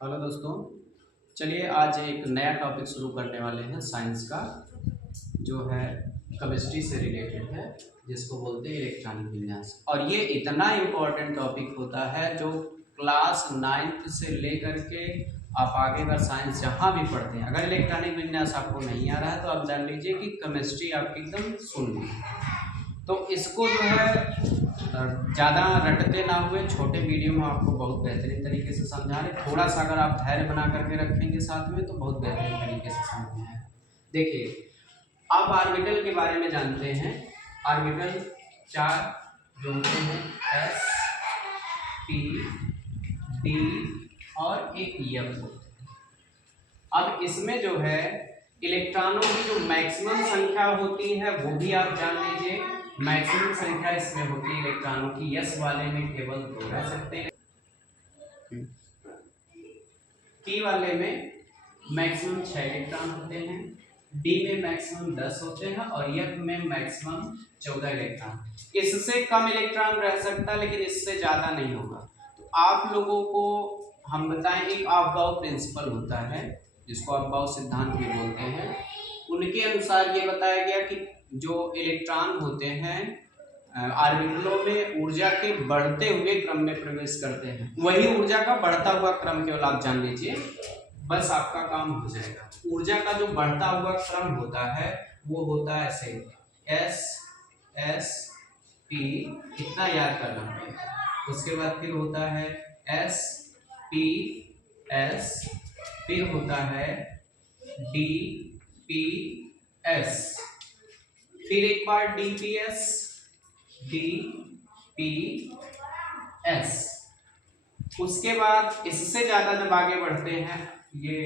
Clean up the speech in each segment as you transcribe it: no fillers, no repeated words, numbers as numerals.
Hello दोस्तों, चलिए आज एक नया टॉपिक शुरू करने वाले हैं साइंस का, जो है केमिस्ट्री से रिलेटेड है, जिसको बोलते हैं इलेक्ट्रॉनिक विन्यास। और ये इतना इम्पोर्टेंट टॉपिक होता है जो क्लास 9th से लेकर के आप आगे अगर साइंस जहाँ भी पढ़ते हैं, अगर इलेक्ट्रॉनिक विन्यास आपको नहीं आ रहा है तो आप जान लीजिए कि केमिस्ट्री आपकी एकदम शून्य है। तो इसको जो है ज़्यादा रटते ना हुए छोटे वीडियो में आपको बहुत बेहतरीन तरीके से समझा रहे। थोड़ा सा अगर आप धैर्य बना करके रखेंगे साथ में तो बहुत बेहतरीन तरीके से समझ में आएगा। देखिए, आप ऑर्बिटल के बारे में जानते हैं। ऑर्बिटल 4 जो होते हैं, एस, पी, डी और एक एफ होते हैं। अब इसमें जो है इलेक्ट्रॉनों की जो मैक्सिमम संख्या होती है वो भी आप जान लीजिए। मैक्सिमम संख्या इसमें होती है इलेक्ट्रॉनों की, यस वाले में केवल 2 रह सकते हैं, पी वाले में मैक्सिमम 6 इलेक्ट्रॉन होते हैं, डी में मैक्सिमम 10 होते हैं और एफ में मैक्सिमम 14 इलेक्ट्रॉन। इससे कम इलेक्ट्रॉन रह सकता है लेकिन इससे ज़्यादा नहीं होगा। तो आप लोगों को हम बताएं, एक अफबाउ प्रिंसिपल होता है जिसको अफबाउ सिद्धांत भी बोलते हैं। उनके अनुसार ये बताया गया कि जो इलेक्ट्रॉन होते हैं ऑर्बिटलों में ऊर्जा के बढ़ते हुए क्रम में प्रवेश करते हैं। वही ऊर्जा का बढ़ता हुआ क्रम केवल आप जान लीजिए, बस आपका काम हो जाएगा। ऊर्जा का जो बढ़ता हुआ क्रम होता है वो होता है ऐसे, एस एस पी, इतना याद करना पड़ेगा। उसके बाद फिर होता है एस पी एस, फिर होता है डी पी एस, फिर एक बार D P S, D P S. उसके बाद इससे ज्यादा जब आगे बढ़ते हैं ये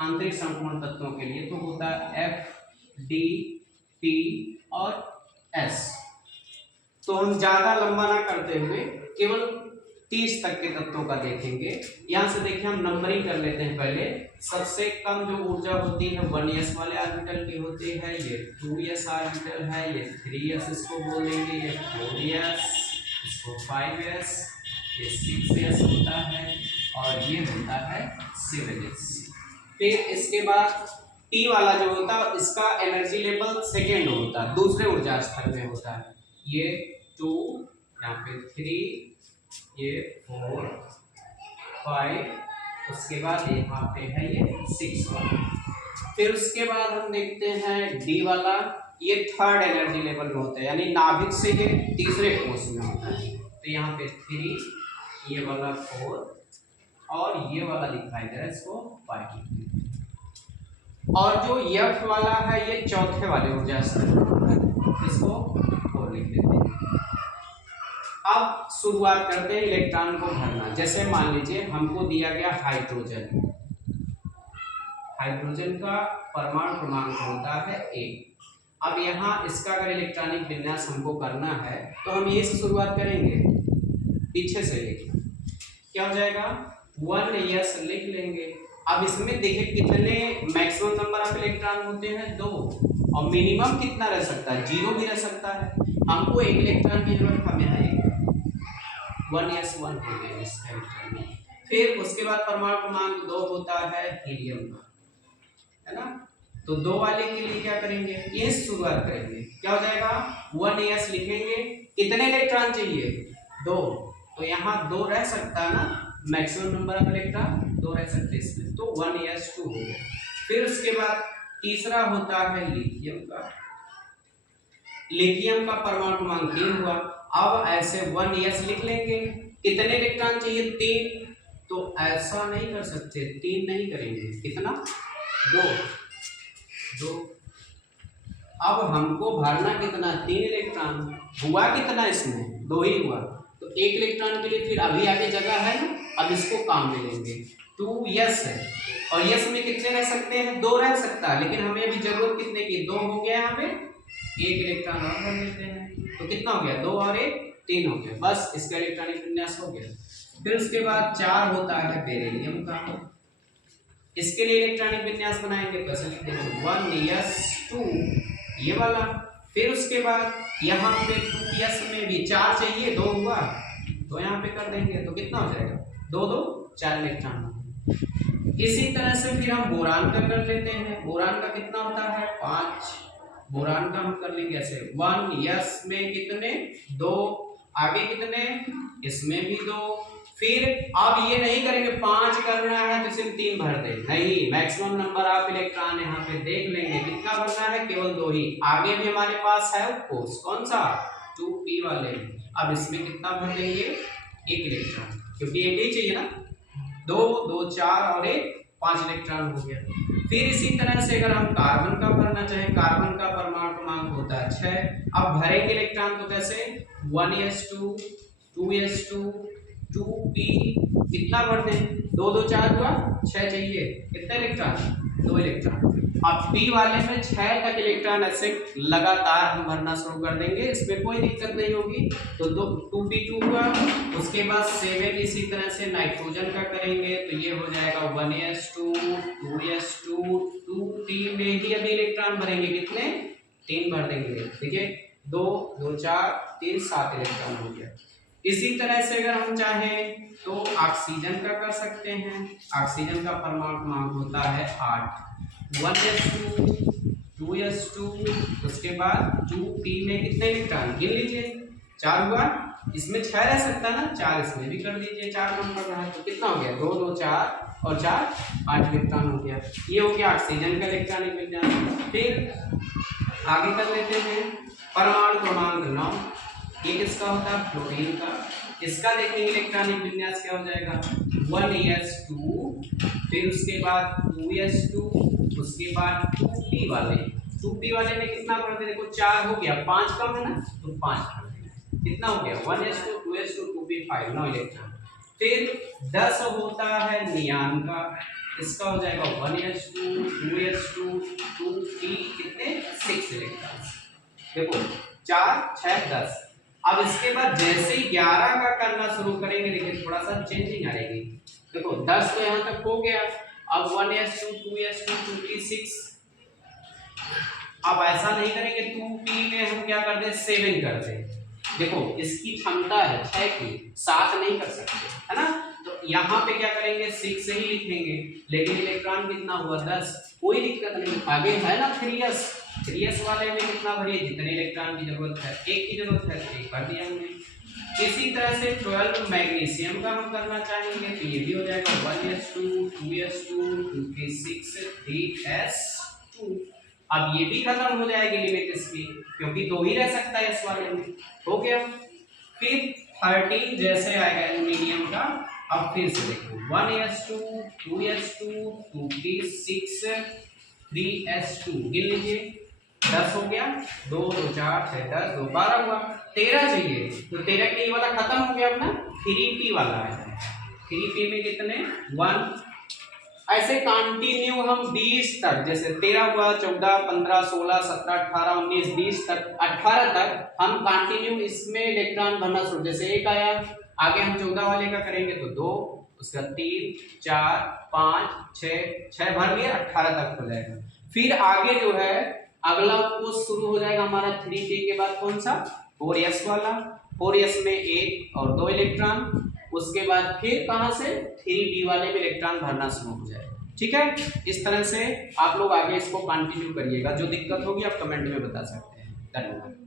आंतरिक संपूर्ण तत्वों के लिए तो होता है एफ, डी, पी और एस। तो हम ज्यादा लंबा ना करते हुए केवल 30 तक के तत्वों का देखेंगे। यहां से देखिए हम नंबरिंग कर लेते हैं। पहले सबसे कम जो ऊर्जा होती है 1s वाले ऑर्बिटल की होती है, ये 2s ऑर्बिटल है, ये 3s इसको बोलेंगे, ये 4s, इसको 5s, ये 6s होता है और ये होता है 7s। फिर इसके बाद T वाला जो होता है इसका एनर्जी लेवल सेकेंड होता है, दूसरे ऊर्जा स्तर में होता है। ये 2, यहाँ पे 3, ये 4, 5, उसके बाद यहाँ पे है ये 6 वाला। फिर उसके बाद हम देखते हैं डी वाला, ये थर्ड एनर्जी लेवल में होता है, यानी नाभिक से ये तीसरे कोष में होता है। तो यहाँ पे 3, ये वाला 4 और ये वाला दिखाई दे रहा है, इसको 5। और जो एफ वाला है ये चौथे वाले ऊर्जा स्तर, इसको 4 लिख देते हैं। अब शुरुआत करते हैं इलेक्ट्रॉन को भरना। जैसे मान लीजिए हमको दिया गया हाइड्रोजन, हाइड्रोजन का परमाणु क्रमांक होता है 1। अब यहाँ इसका अगर इलेक्ट्रॉनिक विन्यास हमको करना है तो हम ये से शुरुआत करेंगे, पीछे से लेके क्या हो जाएगा 1s लिख लेंगे। अब इसमें देखिए कितने मैक्सिमम नंबर ऑफ इलेक्ट्रॉन होते हैं 2, और मिनिमम कितना रह सकता है 0 भी रह सकता है। हमको एक इलेक्ट्रॉन की जरूरत, हमें है 1s1 हो गया इसका इलेक्ट्रॉन। फिर उसके बाद परमाणु क्रमांक 2 होता है हीलियम का, है ना। तो 2 वाले के लिए क्या करेंगे, ये शुरुआत करेंगे, क्या हो जाएगा 1s लिखेंगे। कितने इलेक्ट्रॉन चाहिए 2, तो यहाँ 2 रह सकता है ना, मैक्सिमम नंबर ऑफ इलेक्ट्रॉन 2 रह सकते हैं इसमें, तो 1s2 हो गया। फिर उसके बाद तीसरा होता है लिथियम का, लिथियम का परमाणु क्रमांक 3 हुआ। अब ऐसे 1s लिख लेंगे। कितने इलेक्ट्रॉन चाहिए 3, तो ऐसा नहीं कर सकते, 3 नहीं करेंगे, कितना 2। अब हमको भरना कितना 3 इलेक्ट्रॉन, हुआ कितना इसमें 2 ही हुआ, तो 1 इलेक्ट्रॉन के लिए फिर अभी आगे जगह है ना, अब इसको काम में लेंगे। 2s है और यस में कितने रह सकते हैं 2 रह सकता है, लेकिन हमें अभी जरूरत कितने की 2 हो गया, यहाँ पे 1 इलेक्ट्रॉन और भर लेते हैं। तो कितना हो गया 2 और 1 3 हो गया, बस इसका इलेक्ट्रॉनिक विन्यास हो गया। फिर उसके बाद 4 होता है बेरिलियम का, इसके लिए इलेक्ट्रॉनिक विन्यास बनाएंगे तो ऐसे लिख देंगे 1s2 ये वाला। फिर उसके बाद यहाँ पे 2s में भी 4 चाहिए, 2 हुआ तो यहाँ पे कर देंगे, तो कितना हो जाएगा 2 2 4 इलेक्ट्रॉन। इसी तरह से फिर हम बोरान का कर लेते हैं। बोरान का कितना होता है 5। बोरान का हम कर लेंगे ऐसे 1, यस में कितने 2, आगे कितने इसमें भी 2। फिर आप ये नहीं करेंगे 5 करना है तो सिर्फ 3 भर दे, नहीं, मैक्सिमम नंबर ऑफ इलेक्ट्रॉन यहाँ पे देख लेंगे कितना भरना है, केवल 2 ही। आगे भी हमारे पास है कोर्स कौन सा 2p वाले, अब इसमें कितना भर देंगे 1 इलेक्ट्रॉन, क्योंकि एक ही चाहिए ना, 2 2 4 और 1 5 इलेक्ट्रॉन हो गया। फिर इसी तरह से अगर हम कार्बन का भरना चाहें, कार्बन का परमाणु क्रमांक होता है 6। अब भरेंगे इलेक्ट्रॉन तो कैसे 1s2 2s2 2p कितना भर दें 2 2 4 हुआ 6 चाहिए, कितने इलेक्ट्रॉन 2 इलेक्ट्रॉन। अब p वाले में 6 तक इलेक्ट्रॉन ऐसे लगातार हम भरना शुरू कर देंगे, इसमें कोई दिक्कत नहीं होगी। तो 2p2 हुआ, उसके बाद 7 इसी तरह से नाइट्रोजन का करेंगे तो ये हो जाएगा 1s2 2s2 2p में ही अभी इलेक्ट्रॉन भरेंगे कितने 3 भर देंगे, देखिए 2 2 4 3 7 इलेक्ट्रॉन हो गया। इसी तरह से अगर हम चाहें तो ऑक्सीजन का कर सकते हैं। ऑक्सीजन का परमाणु क्रमांक होता है 8, 1s2 2s2 उसके बाद 2p में कितने इलेक्ट्रॉन गिन लीजिए 4 हुआ, इसमें 6 रह सकता है ना, 4 इसमें भी कर लीजिए, 4 नंबर रहा है तो कितना हो गया 2 2 4 और 4 8 इलेक्ट्रॉन हो गया। ये हो गया ऑक्सीजन का इलेक्ट्रॉनिक विन्यास। फिर आगे कर लेते हैं परमाणु क्रमांक 9, ये किसका होता है फ्लोरीन का, इसका देखेंगे इलेक्ट्रॉनिक विन्यास क्या हो जाएगा 1s2 फिर उसके बाद 2s2 उसके बाद 2p वाले, 2p वाले में कितना भर दे, देखो 4 हो गया 5 कम है ना तो 5 भर देंगे, कितना हो गया 1s2 2s2 2p 5 9 इलेक्ट्रॉन। फिर 10 होता है नियान का, इसका हो जाएगा 1s2 2s2 2p कितने 6 इलेक्ट्रॉन, देखो 4 6 10। अब इसके बाद जैसे ही 11 का करना शुरू करेंगे देखिए थोड़ा सा चेंजिंग आएगी, देखो 10 तो यहाँ तक हो गया, अब 1s2 2s2 2p 6। अब ऐसा नहीं करेंगे 2p में हम क्या कर दे 7 कर दे, देखो इसकी क्षमता है 6 की 7 नहीं कर सकते है ना, तो यहाँ पे क्या करेंगे 6 से ही लिखेंगे, लेकिन इलेक्ट्रॉन कितना हुआ 10, कोई दिक्कत नहीं, आगे है ना 3s वाले में कितना भरिए जितने इलेक्ट्रॉन की जरूरत है, 1 की जरूरत है तो 1 कर दिया हमने। इसी तरह से 12 मैग्नीशियम का हम करना चाहेंगे तो ये भी हो जाएगा 1s2 2s2 2p6 3s2। अब ये भी खत्म हो जाएगी लिमिट इसकी, क्योंकि 2 ही रह सकता है इस वाले में, हो गया। फिर 13 जैसे आएगा एल्यूमिनियम का, अब फिर से देखो 1s2 2s2 2p6 3s2 गिन लीजिए 10 हो गया 2 2 4 6 10 2 12 हुआ, 13 चाहिए तो 13 के वाला खत्म हो गया अपना 3p वाला है, 3p में कितने 1। ऐसे कंटिन्यू हम 20 तक, जैसे 13 हुआ 14 15 16 17 18 19 20 तक 18 तक हम कंटिन्यू इसमें इलेक्ट्रॉन भरना शुरू, जैसे एक आया आगे हम 14 वाले का करेंगे तो 2 उसका 3 4 5 6 भर लिए 18 तक हो जाएगा। फिर आगे जो है अगला कोर्स शुरू हो जाएगा हमारा 3p के बाद कौन सा 4s वाला, 4s में 1 और 2 इलेक्ट्रॉन, उसके बाद फिर कहां से 3p वाले में इलेक्ट्रॉन भरना शुरू हो जाएगा। ठीक है, इस तरह से आप लोग आगे इसको कंटिन्यू करिएगा, जो दिक्कत होगी आप कमेंट में बता सकते हैं। धन्यवाद।